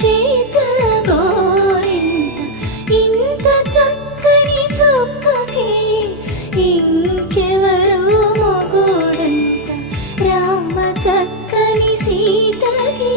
చేత గోరింట ఇంత చక్కని చుక్కకి ఇంకెవరు మొగుడంట రామ చక్కని సీతకి.